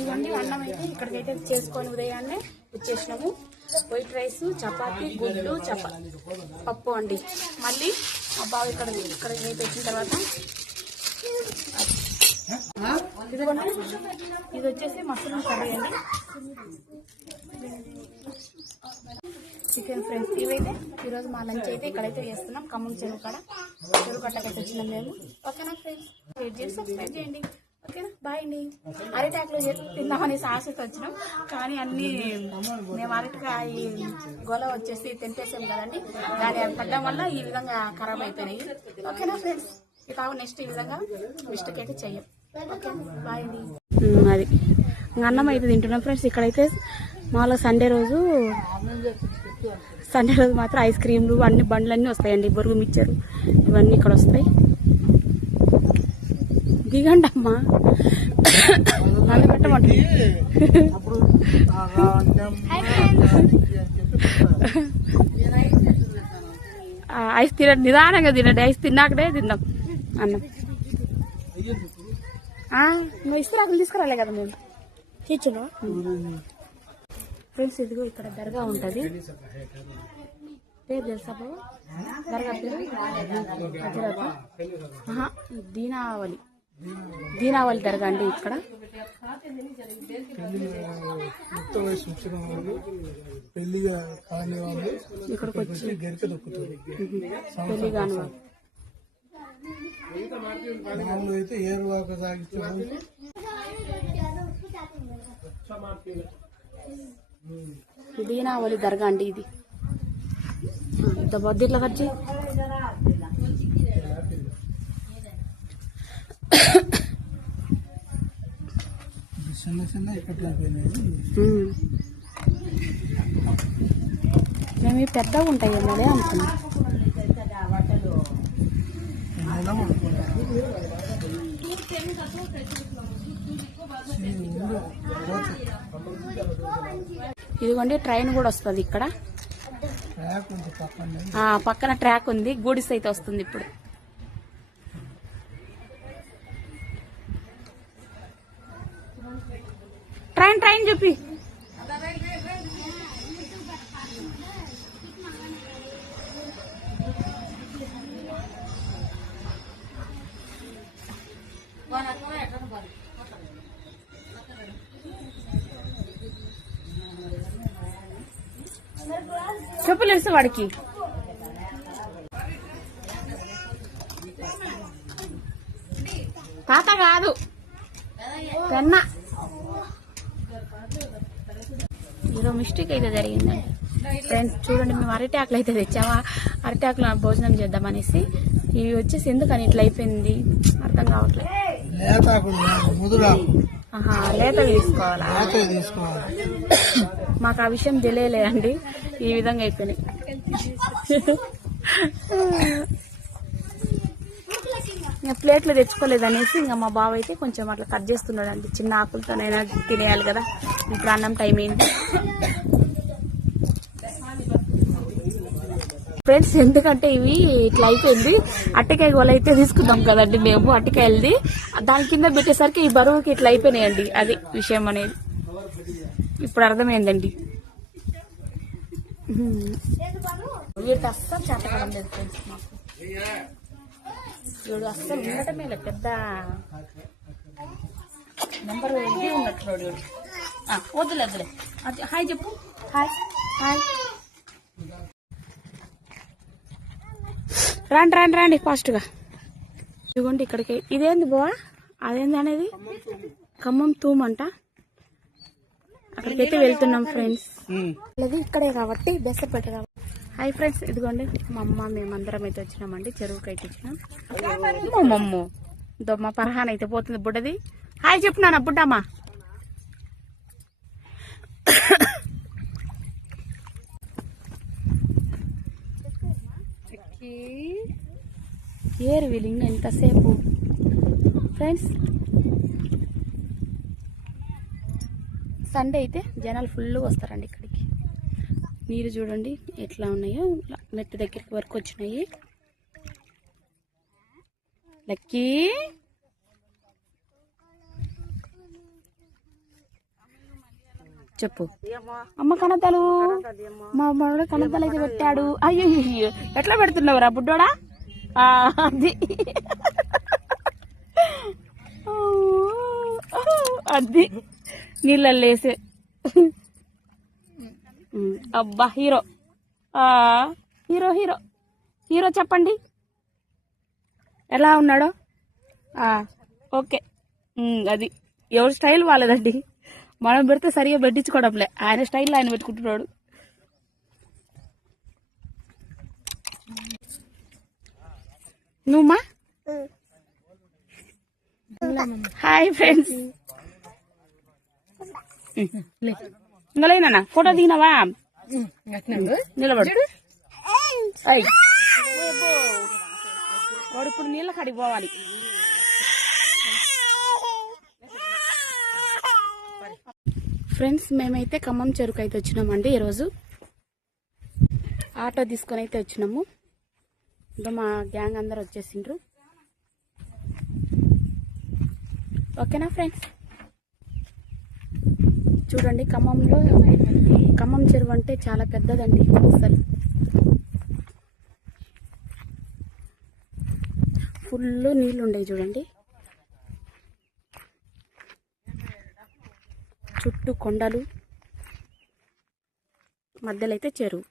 ఇవన్నీ అన్నం అయితే ఇక్కడికైతే చేసుకొని ఉదయాన్నే వచ్చేసినాము. వైట్ రైస్ చపాతి గుడ్లు చపా పప్పు అండి. మళ్ళీ మా బావ ఇక్కడ ఇక్కడ అయితే వచ్చిన తర్వాత ఇదిగోండి. ఇది వచ్చేసి మష్రూమ్ కర్రీ అండి. చికెన్ ఫ్రెండ్స్ ఇవైతే ఈరోజు మా లంచ్ అయితే ఇక్కడైతే చేస్తున్నాం. ఖమ్మం చెరువు కాడ. చెరువు కట్టకైతే వచ్చినాం మేము. ఓకేనా ఫ్రెండ్స్ వెయిట్ చేసి సబ్స్క్రైబ్ చేయండి. ఓకేనా? బాయ్ అండి. అరిటాకులో చేసి తిందామని ఆశతో వచ్చినాం. కానీ అన్ని మేము అరటికాయ గొల వచ్చేసి తింటేసాం కదండి. దాని పడ్డం వల్ల ఈ విధంగా ఖరాబ్ అయిపోయినాయి. ఓకేనా ఫ్రెండ్స్? ఇక నెక్స్ట్ ఈ విధంగా మిస్టేక్ అయితే చెయ్యం. ఓకే బాయ్ అండి. అది. అన్నం అయితే తింటున్నాం ఫ్రెండ్స్. ఇక్కడైతే మామూలుగా సండే రోజు సండే రోజు మాత్రం ఐస్ క్రీమ్లు అన్ని బండ్లన్నీ వస్తాయండి. బొరుగు మిక్చరు ఇవన్నీ ఇక్కడ వస్తాయి. దిగండి అమ్మా నన్ను ఐస్ తినండి నిదానంగా తినండి. ఐస్ తిన్నాకనే తిన్నాం అన్నం. నువ్వు తీసుకురాలే కదా మేము. తెచ్చిన? ఫ్రెండ్స్ ఇదిగో ఇక్కడ దర్గా ఉంటుంది. పేరు తెలుసా బాబు? దర్గా పేరు? దీనావళి. దీనావళి దర్గా అండి ఇక్కడ ఇక్కడికి వచ్చి పెళ్ళి కాని వాళ్ళు. అయితే ఏరు వాక దీనావళి దర్గా అండి ఇది. ఇంత బొద్దు ఇట్లా వచ్చి చిన్న చిన్న మేము పెద్దగా ఉంటాయి అదే అనుకున్నాం ఇదిగోండి ట్రైన్ కూడా వస్తుంది ఇక్కడ. పక్కన. ట్రాక్ ఉంది. గూడిస్ అయితే వస్తుంది ఇప్పుడు. ట్రైన్ ట్రైన్ చూపి. చెప్పులు ఇస్తే వాడికి. తాత కాదు. పెన్న. ఏదో మిస్టేక్ అయితే జరిగిందండి ఫ్రెండ్స్ చూడండి మేము అరిటాకులు అయితే తెచ్చామా? అరిటాకులు భోజనం చేద్దామనేసి ఇవి వచ్చేసి ఎందుకని ఇట్లా అయిపోయింది? అర్థం కావట్లేదు లేత తీసుకోవాలా? మాకు ఆ విషయం తెలియలేదండి ఈ విధంగా అయిపోయినాయి. ఇంకా ప్లేట్లు తెచ్చుకోలేదు అనేసి ఇంకా మా బావ అయితే కొంచెం అట్లా కట్ చేస్తున్నాడు అండి చిన్న ఆకులతోనైనా తినేయాలి కదా. ఇప్పుడు అన్నం టైం ఏంటి? ఫ్రెండ్స్ ఎందుకంటే ఇవి ఇట్లా అయిపోయింది. అట్టకాయ గోల అయితే తీసుకుందాం కదండి మేము అట్టకాయలది. దాని కింద పెట్టేసరికి ఈ బరువుకి ఇట్లా అయిపోయినాయండి. అది విషయం అనేది. ఇప్పుడు అర్థమైందండి. వీటి అస్సలు చేతకడం లేదు ఫ్రెండ్స్ మాకు. వీడు అస్సలు ఉండటమే లేదు. పెద్ద నెంబర్ ఇది వద్దులే హాయ్ చెప్పు. హాయ్. హాయ్. రండి రండి రండి ఫాస్ట్గా ఇదిగోండి ఇక్కడికి. ఇదేంది బోవా? అదేంది అనేది? ఖమ్మం తూమంట అక్కడికైతే వెళ్తున్నాం ఫ్రెండ్స్ ఇక్కడే కాబట్టి బెసరపేట కాబట్టి. హాయ్ ఫ్రెండ్స్ ఇదిగోండి మా అమ్మ మేమందరం అయితే వచ్చినామండి. చెరువుకి అయితే వచ్చినాం మమ్మ దొమ్మ పరహాన్ అయితే పోతుంది బుడ్డది. హాయ్ చెప్పు నాన్న బుడ్డమ్మా. ఏరు వీలింగ్ ఎంతసేపు? ఫ్రెండ్స్ సండే అయితే జనాలు ఫుల్గా వస్తారండి ఇక్కడికి. నీరు చూడండి ఎట్లా ఉన్నాయో ఇలా మెట్టు దగ్గరికి వరకు వచ్చినాయి. లక్కీ! చెప్పు. అమ్మ. కనతలు మా మనోడు కనతలు అయితే పెట్టాడు. అయ్యో ఎట్లా పెడుతున్నావురా బుడ్డోడా? ఆ, అది. అది. నీళ్ళల్లో వేసే. అబ్బా హీరో. Hero hero. హీరో చెప్పండి. ఎలా ఉన్నాడో? ఓకే. అది. ఎవరి స్టైల్ వాళ్ళదండి? మనం పెడితే సరిగా పెట్టించుకోవడంలే ఆయన స్టైల్ ఆయన పెట్టుకుంటున్నాడు నువ్వమ్మా హాయ్ ఫ్రెండ్స్ ఇంకలేనా ఫోటో దిగినావా నిలబడు ఐ. వాడు ఇప్పుడు నీళ్ళ కాడికి పోవాలి ఫ్రెండ్స్ మేమైతే ఖమ్మం చెరుకు అయితే వచ్చినామండి ఈరోజు. ఆటో తీసుకొని అయితే వచ్చినాము. ఇంకా మా గ్యాంగ్ అందరు వచ్చేసిండ్రు. ఓకేనా ఫ్రెండ్స్? చూడండి ఖమ్మంలో ఖమ్మం చెరువు అంటే చాలా పెద్దదండి అసలు. ఫుల్ నీళ్ళు ఉండేవి చూడండి. చుట్టూ కొండలు మధ్యలో అయితే చెరువు.